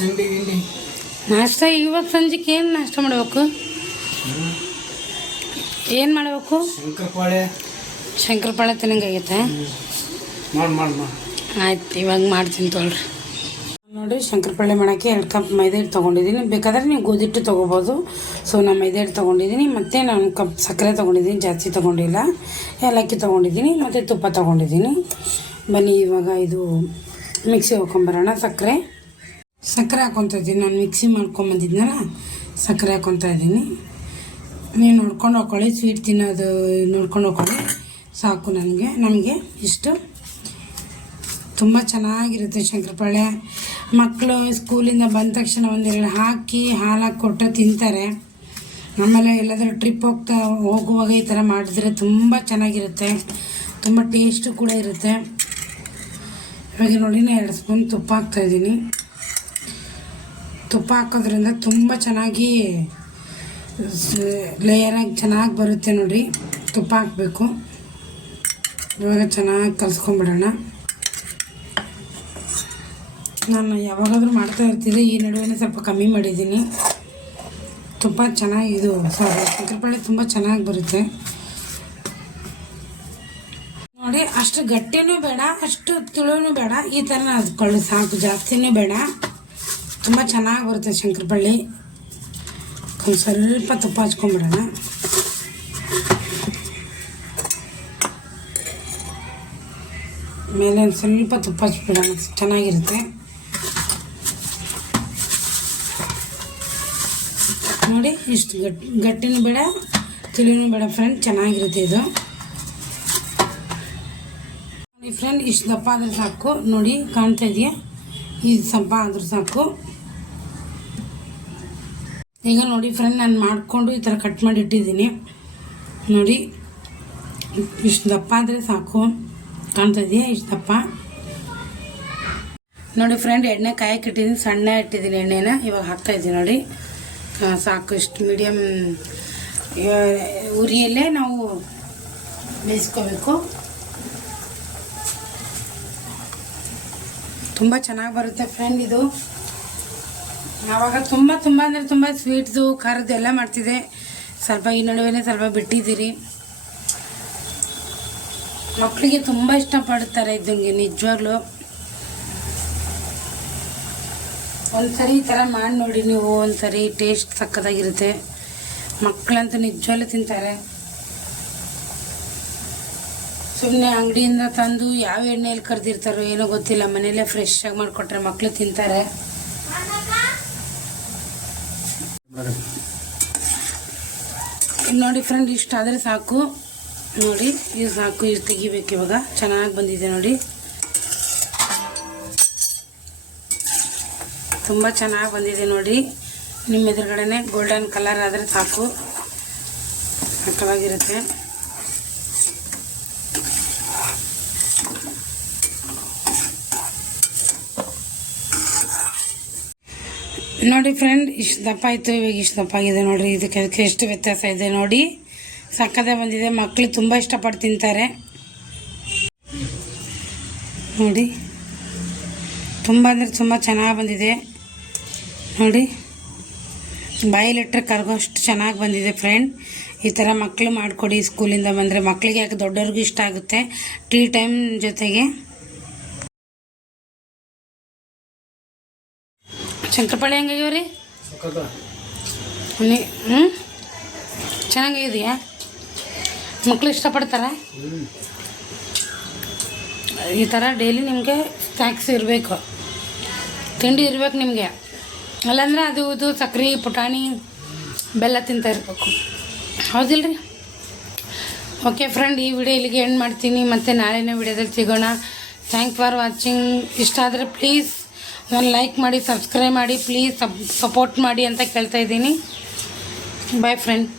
ತಿಂಡಿ ಗಿಂಡಿ ನಾಷ್ಟ ಇವತ್ತು ಸಂಜೆಗೆ ಏನು ನಾಷ್ಟ ಮಾಡಬೇಕು? ಏನು ಮಾಡಬೇಕು? ಶಂಕರಪಾಳೆ ತಿನ್ನಂಗಾಗೈತೆ. ಆಯ್ತು, ಇವಾಗ ಮಾಡ್ತೀನಿ ತೊಗೊಳ್ರಿ. ನೋಡಿ, ಶಂಕರಪಾಳೆ ಮಾಡೋಕ್ಕೆ 2 ಕಪ್ ಮೈದಾ ಹಿಟ್ಟು ತೊಗೊಂಡಿದ್ದೀನಿ. ಬೇಕಾದರೆ ನೀವು ಗೋಧಿ ಹಿಟ್ಟು ತೊಗೋಬೋದು. ಸೊ ನಾನು ಮೈದಾ ಹಿಟ್ಟು ತೊಗೊಂಡಿದ್ದೀನಿ. ಮತ್ತು ನಾನು ಕಪ್ ಸಕ್ಕರೆ ತೊಗೊಂಡಿದ್ದೀನಿ, ಜಾಸ್ತಿ ತೊಗೊಂಡಿಲ್ಲ. ಏಲಕ್ಕಿ ತೊಗೊಂಡಿದ್ದೀನಿ ಮತ್ತು ತುಪ್ಪ ತೊಗೊಂಡಿದ್ದೀನಿ. ಬನ್ನಿ ಇವಾಗ ಇದು ಮಿಕ್ಸಿ ಹಾಕ್ಕೊಂಬರೋಣ. ಸಕ್ಕರೆ ಹಾಕ್ಕೊತಾ ಇದ್ದೀನಿ. ನಾನು ಮಿಕ್ಸಿ ಮಾಡ್ಕೊಂಬಂದಿದ್ನಲ್ಲ, ಸಕ್ಕರೆ ಹಾಕ್ಕೊತಾ ಇದ್ದೀನಿ. ನೀವು ನೋಡ್ಕೊಂಡು ಹಾಕ್ಕೊಳ್ಳಿ, ಸ್ವೀಟ್ ತಿನ್ನೋದು ನೋಡ್ಕೊಂಡು ಹಾಕ್ಕೊಳ್ಳಿ, ಸಾಕು. ನಮಗೆ ಇಷ್ಟು ತುಂಬ ಚೆನ್ನಾಗಿರುತ್ತೆ ಶಂಕರಪಾಳೆ. ಮಕ್ಕಳು ಸ್ಕೂಲಿಂದ ಬಂದ ತಕ್ಷಣ ಒಂದೆರಡು ಹಾಕಿ ಹಾಲಾಕಿ ಕೊಟ್ಟರೆ ತಿಂತಾರೆ. ಆಮೇಲೆ ಎಲ್ಲಾದರೂ ಟ್ರಿಪ್ ಹೋಗುವಾಗ ಈ ಥರ ಮಾಡಿದ್ರೆ ತುಂಬ ಚೆನ್ನಾಗಿರುತ್ತೆ, ತುಂಬ ಟೇಸ್ಟು ಕೂಡ ಇರುತ್ತೆ. ಇವಾಗ ನೋಡಿ, 2 ಸ್ಪೂನ್ ತುಪ್ಪ ಹಾಕ್ತಾಯಿದ್ದೀನಿ. ತುಪ್ಪ ಹಾಕೋದ್ರಿಂದ ತುಂಬ ಚೆನ್ನಾಗಿ ಲೇಯರಾಗಿ ಚೆನ್ನಾಗಿ ಬರುತ್ತೆ. ನೋಡಿ, ತುಪ್ಪ ಹಾಕಬೇಕು. ಇವಾಗ ಚೆನ್ನಾಗಿ ಕಲಿಸ್ಕೊಂಬಿಡೋಣ. ನಾನು ಯಾವಾಗಾದರೂ ಮಾಡ್ತಾ ಇರ್ತೀನಿ, ಈ ನಡುವೆ ಸ್ವಲ್ಪ ಕಮ್ಮಿ ಮಾಡಿದ್ದೀನಿ. ತುಪ್ಪ ಚೆನ್ನಾಗಿ ಶಂಕರಪಾಳೆ ತುಂಬ ಚೆನ್ನಾಗಿ ಬರುತ್ತೆ. ನೋಡಿ, ಅಷ್ಟು ಗಟ್ಟಿನೂ ಬೇಡ, ಅಷ್ಟು ತಿಳುವೂ ಬೇಡ, ಈ ಥರ ಅದ್ಕೊಳ್ಳಿ ಸಾಕು. ಜಾಸ್ತಿನೂ ಬೇಡ, ತುಂಬ ಚೆನ್ನಾಗಿ ಬರುತ್ತೆ ಶಂಕರಪಾಳೆ. ಒಂದು ಸ್ವಲ್ಪ ತುಪ್ಪ ಹಚ್ಕೊಂಬಿಡೋಣ. ಮೇಲೆ ಒಂದು ಸ್ವಲ್ಪ ತುಪ್ಪ ಹಚ್ಬಿಡೋಣ, ಚೆನ್ನಾಗಿರುತ್ತೆ. ನೋಡಿ, ಇಷ್ಟು ಗಟ್ಟಿನೂ ಬೇಡ, ತಿಳಿನೂ ಬೇಡ ಫ್ರೆಂಡ್, ಚೆನ್ನಾಗಿರುತ್ತೆ ಇದು. ನೋಡಿ ಫ್ರೆಂಡ್, ಇಷ್ಟು ದಪ್ಪ ಆದ್ರೆ ಸಾಕು. ನೋಡಿ, ಕಾಣ್ತಾ ಇದೆಯಾ? ಇದು ಸ್ವಲ್ಪ ಆದ್ರೂ ಸಾಕು. ಈಗ ನೋಡಿ ಫ್ರೆಂಡ್, ನಾನು ಮಾಡಿಕೊಂಡು ಈ ಥರ ಕಟ್ ಮಾಡಿ ಇಟ್ಟಿದ್ದೀನಿ. ನೋಡಿ, ಇಷ್ಟು ದಪ್ಪ ಆದರೆ ಸಾಕು. ಕಾಣ್ತಾ ಇದೆಯಾ? ಇಷ್ಟು ದಪ್ಪ. ನೋಡಿ ಫ್ರೆಂಡ್, ಎಣ್ಣೆ ಕಾಯಕ್ಕೆ ಇಟ್ಟಿದ್ದೀನಿ, ಸಣ್ಣ ಇಟ್ಟಿದ್ದೀನಿ ಎಣ್ಣೆನ. ಇವಾಗ ಹಾಕ್ತಾಯಿದ್ದೀನಿ. ನೋಡಿ, ಸಾಕು. ಇಷ್ಟು ಮೀಡಿಯಮ್ ಉರಿಯಲ್ಲೇ ನಾವು ಬೇಯಿಸ್ಕೋಬೇಕು. ತುಂಬ ಚೆನ್ನಾಗಿ ಬರುತ್ತೆ ಫ್ರೆಂಡ್ ಇದು. ಆವಾಗ ತುಂಬ ಅಂದರೆ ತುಂಬ ಸ್ವೀಟ್ದು ಖಾರದ್ದು ಎಲ್ಲ ಮಾಡ್ತಿದ್ದೆ. ಸ್ವಲ್ಪ ಈ ನಡುವೆ ಸ್ವಲ್ಪ ಬಿಟ್ಟಿದ್ದೀರಿ. ಮಕ್ಕಳಿಗೆ ತುಂಬ ಇಷ್ಟಪಡ್ತಾರೆ ಇದ್ದಂಗೆ, ನಿಜವಾಗ್ಲೂ. ಒಂದ್ಸರಿ ಈ ಥರ ಮಾಡಿ ನೋಡಿ ನೀವು, ಒಂದ್ಸರಿ ಟೇಸ್ಟ್ ಸಕ್ಕತ್ತಾಗಿರುತ್ತೆ. ಮಕ್ಕಳಂತೂ ನಿಜವಾಗ್ಲೂ ತಿಂತಾರೆ. ಸುಮ್ಮನೆ ಅಂಗಡಿಯಿಂದ ತಂದು ಯಾವ ಎಣ್ಣೆಯಲ್ಲಿ ಕರೆದಿರ್ತಾರೋ ಏನೋ ಗೊತ್ತಿಲ್ಲ, ಮನೆಯಲ್ಲೇ ಫ್ರೆಶ್ ಆಗಿ ಮಾಡಿಕೊಟ್ರೆ ಮಕ್ಕಳು ತಿಂತಾರೆ. ನೋಡಿ ಫ್ರೆಂಡ್, ಇಷ್ಟು ಆದರೆ ಸಾಕು. ನೋಡಿ, ಇದು ಸಾಕು, ಇದು ತೆಗಿಬೇಕು. ಇವಾಗ ಚೆನ್ನಾಗಿ ಬಂದಿದೆ ನೋಡಿ, ತುಂಬ ಚೆನ್ನಾಗಿ ಬಂದಿದೆ ನೋಡಿ. ನಿಮ್ಮ ಎದುರುಗಡೆನೆ ಗೋಲ್ಡನ್ ಕಲರ್ ಆದರೆ ಸಾಕು, ಅರ್ಥವಾಗಿರುತ್ತೆ. ನೋಡಿ ಫ್ರೆಂಡ್, ಇಷ್ಟು ದಪ್ಪ ಆಯಿತು. ಇವಾಗ ಇಷ್ಟು ದಪ್ಪ ಆಗಿದೆ ನೋಡಿರಿ. ಇದಕ್ಕೆ ಎಷ್ಟು ವ್ಯತ್ಯಾಸ ಇದೆ ನೋಡಿ, ಸಕ್ಕದೇ ಬಂದಿದೆ. ಮಕ್ಕಳು ತುಂಬ ಇಷ್ಟಪಟ್ಟು ತಿಂತಾರೆ ನೋಡಿ. ತುಂಬ ಅಂದರೆ ತುಂಬ ಚೆನ್ನಾಗಿ ಬಂದಿದೆ ನೋಡಿ. ಬಾಯಲ್ಲಿಟ್ಟರೆ ಕರಗೋಷ್ಟು ಚೆನ್ನಾಗಿ ಬಂದಿದೆ ಫ್ರೆಂಡ್. ಈ ಥರ ಮಕ್ಕಳು ಮಾಡಿಕೊಡಿ ಸ್ಕೂಲಿಂದ ಬಂದರೆ. ಮಕ್ಕಳಿಗೆ ಯಾಕೆ, ದೊಡ್ಡವ್ರಿಗೂ ಇಷ್ಟ ಆಗುತ್ತೆ ಟೀ ಟೈಮ್ ಜೊತೆಗೆ. ಶಂಕರಪಾಳೆ ಹೆಂಗಾಗ್ಯಾವ ರೀ? ಚೆನ್ನಾಗಿದೆಯಾ? ಮಕ್ಕಳು ಇಷ್ಟಪಡ್ತಾರ? ಈ ಥರ ಡೈಲಿ ನಿಮಗೆ ಸ್ನ್ಯಾಕ್ಸ್ ಇರಬೇಕು, ತಿಂಡಿ ಇರಬೇಕು ನಿಮಗೆ. ಅಲ್ಲಾಂದರೆ ಅದು ಇದು ಸಕ್ರೆ ಪುಟಾಣಿ ಬೆಲ್ಲ ತಿಂತಾ ಇರಬೇಕು, ಹೌದಿಲ್ಲ ರೀ? ಓಕೆ ಫ್ರೆಂಡ್, ಈ ವಿಡಿಯೋ ಇಲ್ಲಿಗೆ ಎಂಡ್ ಮಾಡ್ತೀನಿ. ಮತ್ತು ನಾಳೆನೇ ವಿಡಿಯೋದಲ್ಲಿ ಸಿಗೋಣ. Thank for watching. ಇಷ್ಟ ಆದರೆ ಪ್ಲೀಸ್ ಒಂದು ಲೈಕ್ ಮಾಡಿ, ಸಬ್ಸ್ಕ್ರೈಬ್ ಮಾಡಿ, ಪ್ಲೀಸ್ ಸಪೋರ್ಟ್ ಮಾಡಿ ಅಂತ ಕೇಳ್ತಾ ಇದ್ದೀನಿ. Boy friend.